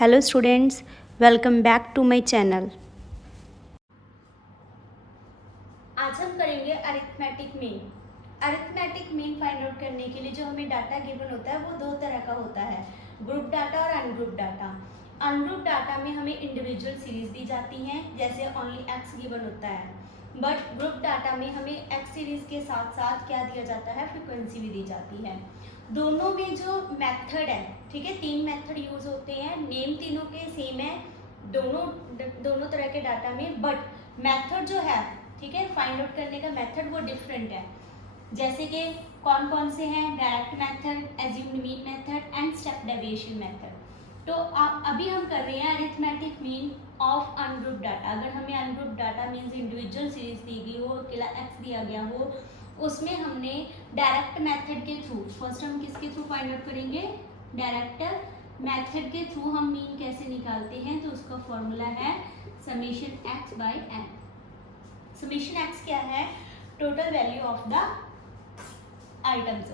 Hello students, welcome back to my channel. आज हम करेंगे arithmetic mean. Arithmetic mean find out करने के लिए जो हमें डाटा गिवन होता है वो दो तरह का होता है, ग्रुप डाटा और अनग्रुप डाटा। अनग्रुप डाटा में हमें इंडिविजुअल सीरीज दी जाती हैं, जैसे ओनली एक्स गिवन होता है। बट ग्रुप डाटा में हमें एक्स सीरीज के साथ साथ क्या दिया जाता है, फ्रिक्वेंसी भी दी जाती है। दोनों में जो मेथड है, ठीक है, तीन मेथड यूज होते हैं, नेम तीनों के सेम है दोनों तरह के डाटा में, बट मेथड जो है, ठीक है, फाइंड आउट करने का मेथड वो डिफरेंट है। जैसे कि कौन कौन से हैं, direct method, assumed mean method and step deviation method. तो अभी हम कर रहे हैं arithmetic mean of ungroup data. अगर हमें ungroup data means individual series दी गई हो, अकेला एक्स दिया गया हो, उसमें हमने डायरेक्ट मेथड के थ्रू, फर्स्ट हम किसके थ्रू फाइंड आउट करेंगे, डायरेक्ट मेथड के थ्रू हम मीन कैसे निकालते हैं, तो उसका फॉर्मूला है summation X by N. Summation x क्या है, total value of the items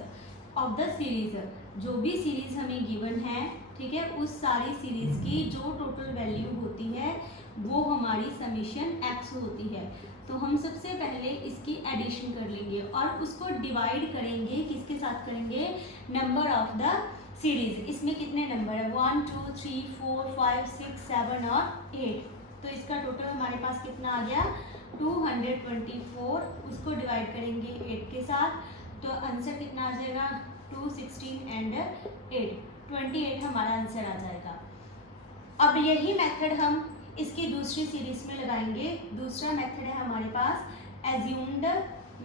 of the series. जो भी सीरीज हमें गिवन है, ठीक है, उस सारी सीरीज की जो टोटल वैल्यू होती है वो हमारी समेशन एक्स होती है। तो हम सबसे पहले इसकी एडिशन कर लेंगे और उसको डिवाइड करेंगे, किसके साथ करेंगे, नंबर ऑफ द सीरीज। इसमें कितने नंबर है, 1 2 3 4 5 6 7 और 8। तो इसका टोटल हमारे पास कितना आ गया, 224। उसको डिवाइड करेंगे 8 के साथ, तो आंसर कितना आ जाएगा, 2 16 एंड 8, 28 हमारा आंसर आ जाएगा। अब यही मेथड हम इसकी दूसरी सीरीज में लगाएंगे। दूसरा मेथड है हमारे पास assumed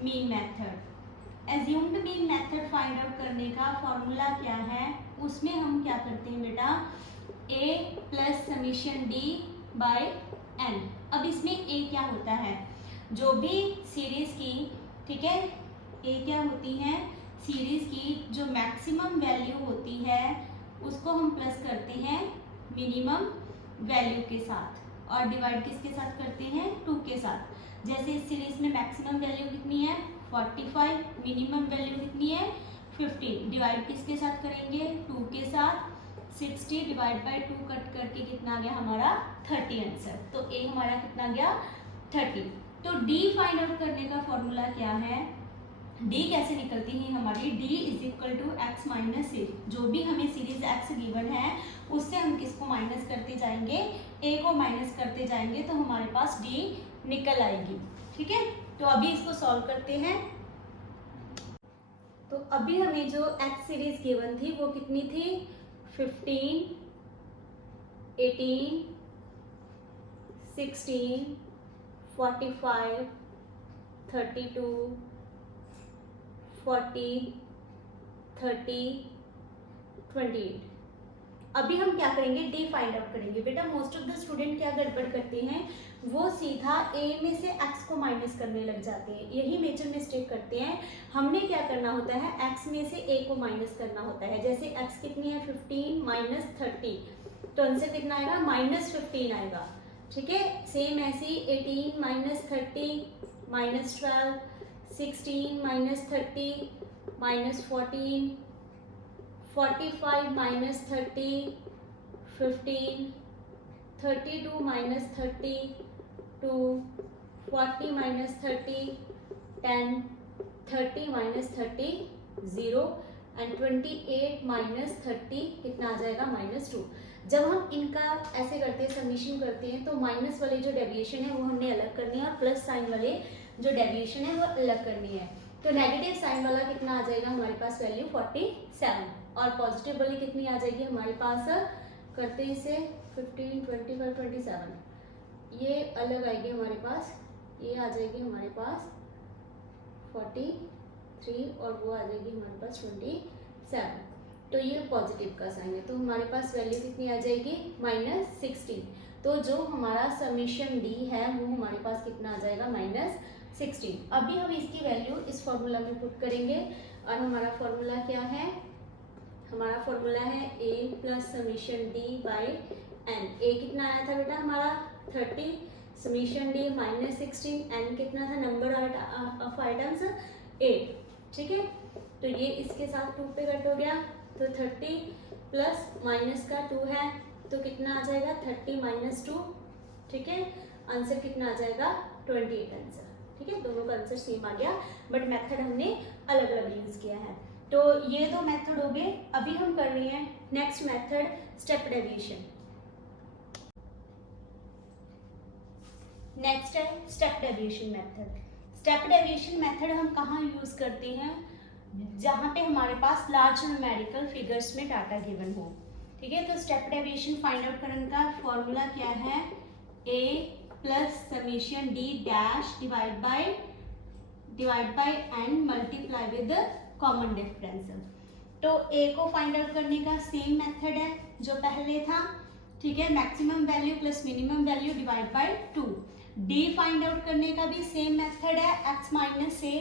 mean method. Assumed mean method find out करने का फॉर्मूला क्या है, उसमें हम क्या करते हैं बेटा, a plus summation d by n। अब इसमें a क्या होता है, जो भी सीरीज की, ठीक है, a क्या होती है, सीरीज की जो मैक्सिमम वैल्यू होती है उसको हम प्लस करते हैं मिनिमम वैल्यू के साथ, और डिवाइड किसके साथ करते हैं, 2 के साथ। जैसे इस सीरीज में मैक्सिमम वैल्यू कितनी है, 45, मिनिमम वैल्यू कितनी है, 15। डिवाइड किसके साथ करेंगे, 2 के साथ। 60 डिवाइड बाय 2 कट करके कितना आ गया हमारा, 30 आंसर। तो ए हमारा कितना गया, 30। तो डी फाइंड आउट करने का फॉर्मूला क्या है, डी कैसे निकलती है हमारी, D is equal to X minus A. जो भी हमें सीरीज एक्स गिवन है उससे हम किसको माइनस करते जाएंगे, ए को माइनस करते जाएंगे, तो हमारे पास डी निकल आएगी। ठीक है, तो अभी इसको सॉल्व करते हैं। तो अभी हमें जो एक्स सीरीज गिवन थी वो कितनी थी, 15 18 16 45 32 40 30 28। अभी हम क्या करेंगे, डी फाइंड आउट करेंगे। बेटा मोस्ट ऑफ द स्टूडेंट क्या गड़बड़ करते हैं, वो सीधा ए में से एक्स को माइनस करने लग जाते हैं, यही मेजर मिस्टेक करते हैं। हमने क्या करना होता है, एक्स में से ए को माइनस करना होता है। जैसे एक्स कितनी है, 15 माइनस 30, तो आंसर कितना आएगा, माइनस 15 आएगा। ठीक है, सेम ऐसे ही 18 minus 30 minus 12, 16 minus 30 minus 14, 45 minus 30 15, 32 minus 32 40 minus 30 10, 30 minus 30 0 and 28 minus 30 कितना आ जाएगा, माइनस 2। जब हम इनका ऐसे करते हैं, सबमिशन करते हैं, तो माइनस वाले जो डेविएशन है वो हमने अलग करनी है और प्लस साइन वाले जो डेविएशन है वो अलग करनी है। तो नेगेटिव साइन वाला कितना आ जाएगा हमारे पास, वैल्यू 47, और पॉजिटिव वाली कितनी आ जाएगी हमारे पास, करते हैं इसे 15 25 27, ये अलग आएगी हमारे पास, ये आ जाएगी हमारे पास 43 और वो आ जाएगी हमारे पास 27। तो ये पॉजिटिव का साइन है, तो हमारे पास वैल्यू कितनी आ जाएगी, -16। तो जो हमारा समीशन डी है वो हमारे पास कितना आ जाएगा, -16। अभी हम इसकी वैल्यू इस फॉर्मूला में पुट करेंगे, और हमारा फॉर्मूला क्या है, हमारा फॉर्मूला है a plus summation d by n। a कितना आया था बेटा हमारा 30, समीशन d -16, n कितना था, नंबर ऑफ आइटम्स 8। ठीक है, तो ये इसके साथ 2 पे कट हो गया, तो 30 प्लस माइनस का 2 है, तो कितना आ जाएगा 30 माइनस 2, ठीक है, आंसर कितना आ जाएगा 28 आंसर, ठीक है, दोनों का आंसर सेम आ गया, बट मेथड हमने अलग अलग यूज किया है। तो ये दो मेथड हो गए। अभी हम कर रहे हैं next method, step deviation. Next है step deviation method. Step deviation method हम कहाँ यूज करते हैं, जहाँ पे हमारे पास लार्ज न्यूमेरिकल फिगर्स में डाटा गिवन हो, ठीक है। तो स्टेप डेविएशन फाइंड आउट करने का फॉर्मूला क्या है, a plus summation d dash divide by and multiply with common difference. तो a को फाइंड आउट करने का सेम मेथड है जो पहले था, ठीक है, maximum value plus minimum value divide by 2। d find out करने का भी सेम मेथड है, x minus a।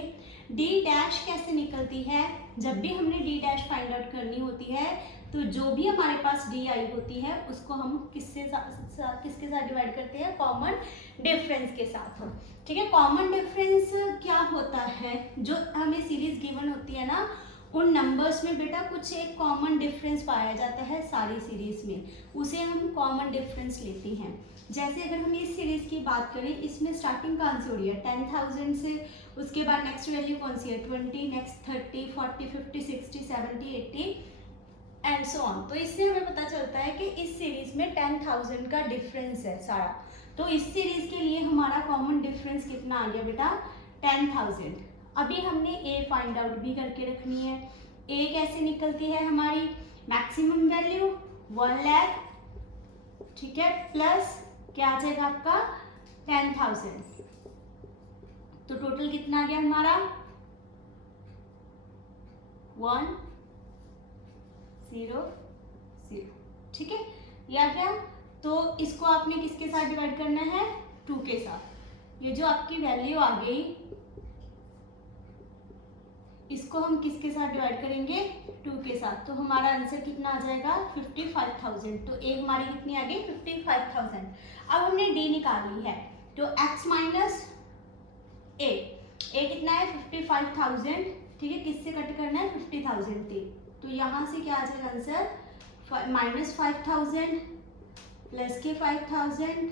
d dash कैसे निकलती है, जब भी हमने d डैश फाइंड आउट करनी होती है तो जो भी हमारे पास डी आई होती है उसको हम किसके साथ डिवाइड करते हैं, कॉमन डिफरेंस के साथ, ठीक है। कॉमन डिफरेंस क्या होता है, जो हमें सीरीज गिवन होती है ना, उन नंबर्स में बेटा कुछ एक कॉमन डिफरेंस पाया जाता है सारी सीरीज में, उसे हम कॉमन डिफरेंस लेते हैं। जैसे अगर हम इस सीरीज की बात करें, इसमें स्टार्टिंग कौन सी हो रही है 10,000 से, उसके बाद नेक्स्ट वैल्यू कौन सी है 20, नेक्स्ट 30, 40, 50, 60, 70, 80 एंड सो ऑन। तो इससे हमें पता चलता है कि इस सीरीज में 10,000 का डिफरेंस है सारा। तो इस सीरीज के लिए हमारा कॉमन डिफरेंस कितना आ गया बेटा 10,000। अभी हमने a फाइंड आउट भी करके रखनी है। a कैसे निकलती है हमारी, मैक्सिमम वैल्यू 1 लाख, ठीक है, प्लस क्या आ जाएगा आपका 10,000। तो टोटल कितना आ गया हमारा 1 0 0, ठीक है, या क्या। तो इसको आपने किसके साथ डिवाइड करना है 2 के साथ। ये जो आपकी वैल्यू आ गई इसको हम किसके साथ डिवाइड करेंगे 2 के साथ, तो हमारा आंसर कितना आ जाएगा 55,000। तो ए हमारी कितनी आ गई 55,000। अब हमने डी निकाल ली है, तो x माइनस ए कितना है 55,000, ठीक है, किससे कट करना है 50,000 थी, तो यहाँ से क्या आ जाएगा आंसर माइनस 5,000 प्लस के 5,000,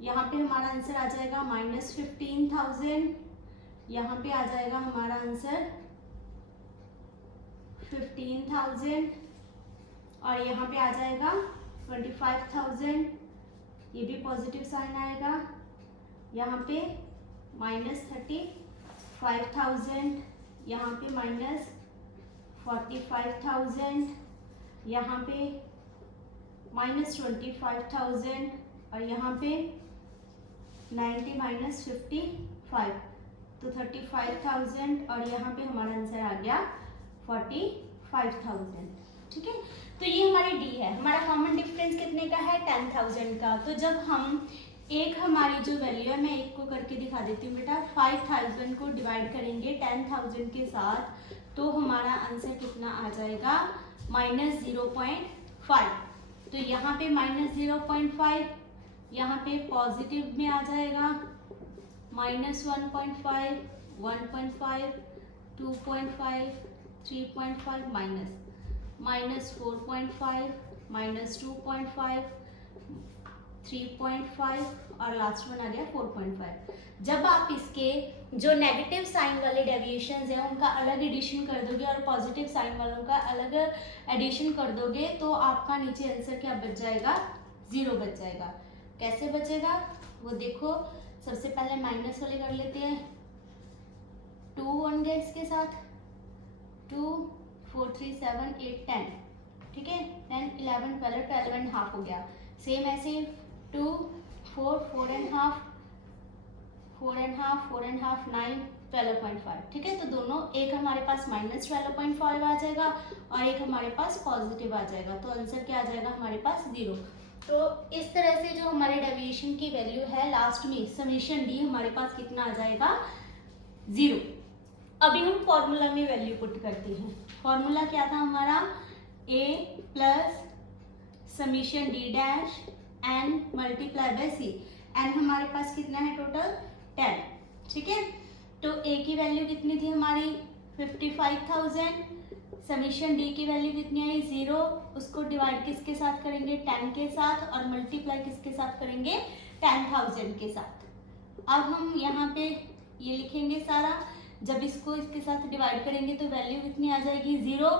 यहाँ पे हमारा आंसर आ जाएगा माइनस 15,000, यहाँ पे आ जाएगा हमारा आंसर 15,000 और यहाँ पे आ जाएगा 25,000, ये भी पॉजिटिव साइन आएगा, यहाँ पे माइनस 35,000, यहाँ पे माइनस 45,000, यहाँ पे माइनस 25,000 और यहाँ पे 90 माइनस 55, तो 35,000 और यहाँ पे हमारा आंसर आ गया 45,000, ठीक है। तो ये हमारी डी है। हमारा कॉमन डिफरेंस कितने का है 10,000 का। तो जब हम एक हमारी जो वैल्यू है, मैं एक को करके दिखा देती हूँ बेटा, 5,000 को डिवाइड करेंगे 10,000 के साथ तो हमारा आंसर कितना आ जाएगा माइनस 0.5। तो यहाँ पे माइनस 0.5, यहाँ पे पॉजिटिव में आ जाएगा माइनस 1.5, 1.5, 2.5, 3.5, माइनस 4.5, माइनस 2.5, 3.5 और लास्ट वन आ गया 4.5। जब आप इसके जो नेगेटिव साइन वाले डेविएशंस हैं उनका अलग एडिशन कर दोगे और पॉजिटिव साइन वालों का अलग एडिशन कर दोगे तो आपका नीचे आंसर क्या बच जाएगा 0 बच जाएगा। कैसे बचेगा वो देखो, सबसे पहले माइनस वाले कर लेते हैं, 2 होंगे इसके साथ, 2 4 3 7 8 10, ठीक है, 10 11 12 एंड हाफ हो गया। सेम ऐसे 2 4 4 एंड हाफ 9 12.5, ठीक है। तो दोनों, एक हमारे पास माइनस 12.5 आ जाएगा और एक हमारे पास पॉजिटिव आ जाएगा, तो आंसर क्या आ जाएगा हमारे पास 0। तो इस तरह से जो हमारे डेविएशन की वैल्यू है लास्ट में समेशन डी हमारे पास कितना आ जाएगा 0। अभी हम फॉर्मूला में वैल्यू पुट करते हैं। फॉर्मूला क्या था हमारा, a plus summation D dash N multiply by C. N हमारे पास कितना है टोटल 10, ठीक है। तो a की वैल्यू कितनी थी हमारी 55,000, समीशन डी की वैल्यू कितनी आई 0, उसको डिवाइड किसके साथ करेंगे 10 के साथ, और मल्टीप्लाई किसके साथ करेंगे 10,000 के साथ। अब हम यहाँ पे ये लिखेंगे सारा, जब इसको इसके साथ डिवाइड करेंगे तो वैल्यू कितनी आ जाएगी 0।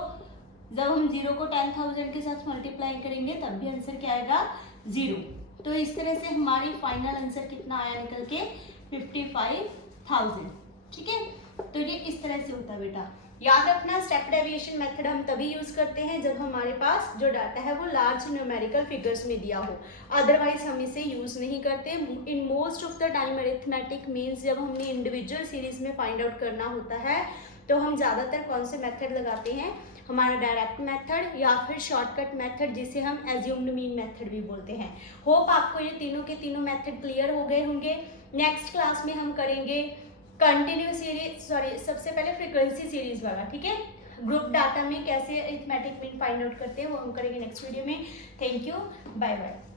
जब हम 0 को 10,000 के साथ मल्टीप्लाई करेंगे तब भी आंसर क्या आएगा 0। तो इस तरह से हमारी फाइनल आंसर कितना आया निकल के 55,000। ठीक है, तो ये इस तरह से होता है बेटा। याद रखना स्टेप डेविएशन मेथड हम तभी यूज करते हैं जब हमारे पास जो डाटा है वो लार्ज न्यूमेरिकल फिगर्स में दिया हो, अदरवाइज हम इसे यूज नहीं करते। In most of the time arithmetic means जब हमने इंडिविजुअल सीरीज में फाइंड आउट करना होता है तो हम ज़्यादातर कौन से मेथड लगाते हैं, हमारा डायरेक्ट मेथड या फिर शॉर्टकट मेथड जिसे हम एज्यूम्ड मीन मेथड भी बोलते हैं। होप आपको ये तीनों के तीनों मेथड क्लियर हो गए होंगे। नेक्स्ट क्लास में हम करेंगे कंटिन्यू सीरीज, सबसे पहले फ्रीक्वेंसी सीरीज वाला। ठीक है, ग्रुप डाटा में कैसे अरिथमेटिक मीन फाइंड आउट करते हैं वो हम करेंगे नेक्स्ट वीडियो में। Thank you, bye bye.